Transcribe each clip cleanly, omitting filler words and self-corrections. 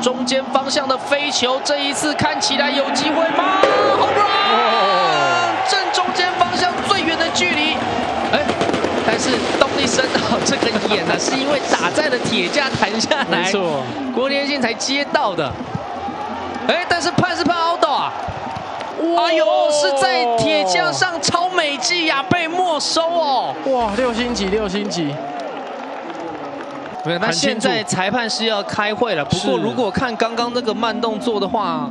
中间方向的飞球，这一次看起来有机会吗 ？Home run！ 正中间方向最远的距离，但是动力深这个眼呢，是因为打在了铁架弹下来，没错，郭天信才接到的。但是判是判 out 啊！哎呦，是在铁架上超美技呀，被没收哦！哇，6星级，6星级。那现在裁判是要开会了，不过如果看刚刚那个慢动作的话，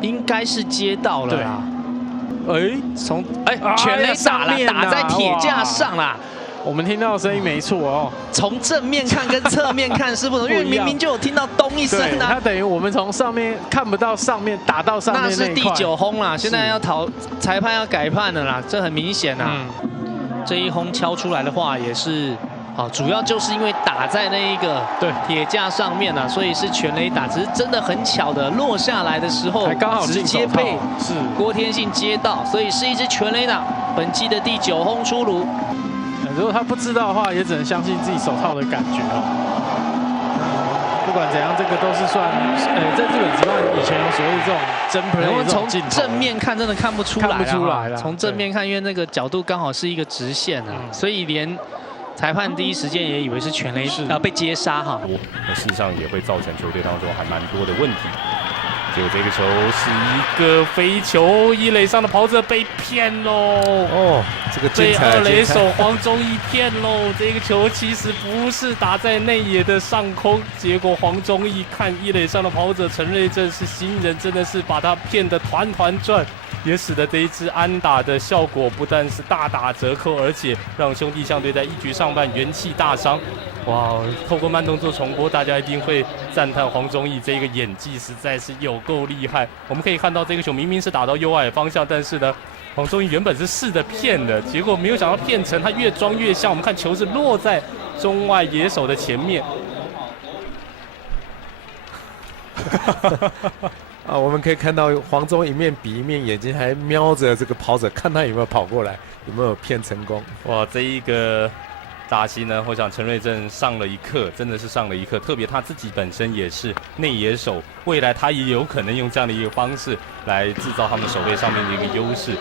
应该是接到了啦。全垒打了，打在铁架上啦。我们听到的声音没错哦。从正面看跟侧面看是不同，因为明明就有听到咚一声啊。它等于我们从上面看不到上面，打到上面那是第9轰啦，现在要裁判要改判了啦，这很明显啦。这一轰敲出来的话也是。主要就是因为打在那一个铁架上面啊，所以是全垒打。只是真的很巧的落下来的时候，刚好直接被郭天信接到，所以是一支全垒打。本季的第9轰出炉。如果他不知道的话，也只能相信自己手套的感觉哦。不管怎样，这个都是算，在日本职棒以前有所谓的这种真 play 这种镜头，从正面看真的看不出来，从正面看，因为那个角度刚好是一个直线啊，所以连。裁判第一时间也以为是全垒被接杀哈，那事实上也会造成球队当中还蛮多的问题。结果这个球是一个飞球，一垒上的跑者被骗喽。哦，这个被2垒手黄宗义骗喽。这个球其实不是打在内野的上空，结果黄宗义看一垒上的跑者陈瑞正是新人，真的是把他骗得团团转。也使得这一支安打的效果不但是大打折扣，而且让兄弟象队在1局上半元气大伤。哇！透过慢动作重播，大家一定会赞叹黄宗义这个演技实在是有够厉害。我们可以看到这个球明明是打到右外野方向，但是呢，黄宗义原本是试着骗的，结果没有想到骗成，他越装越像。我们看球是落在中外野手的前面。我们可以看到黄宗一面比一面，眼睛还瞄着这个跑者，看他有没有跑过来，有没有骗成功。哇，这一个打席呢，我想陈瑞正上了一课，真的是上了一课。特别他自己本身也是内野手，未来他也有可能用这样的一个方式来制造他们守备上面的一个优势。